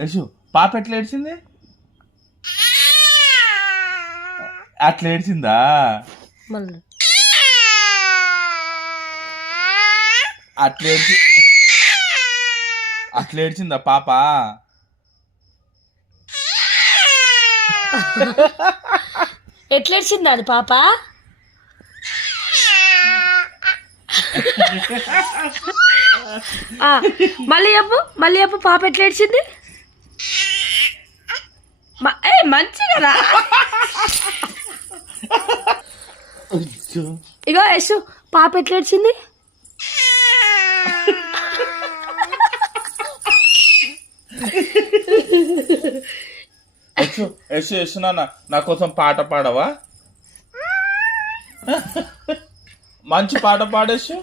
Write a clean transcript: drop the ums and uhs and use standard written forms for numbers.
యశు పాప ఎట్లా ఏడ్చింది? అట్లా ఏడ్చిందా? మళ్ళీ అట్లా ఏడ్చిందా పాప? ఎట్లా ఏడ్చిందా అది పాప? మళ్ళీ చెప్పు పాప ఎట్లా ఏడ్చింది? మంచిగా ఇగో యశు పాప ఎట్లా ఏడ్చింది? యశు నాన్న నా కోసం పాట పాడవా? మంచి పాట పాడేసు.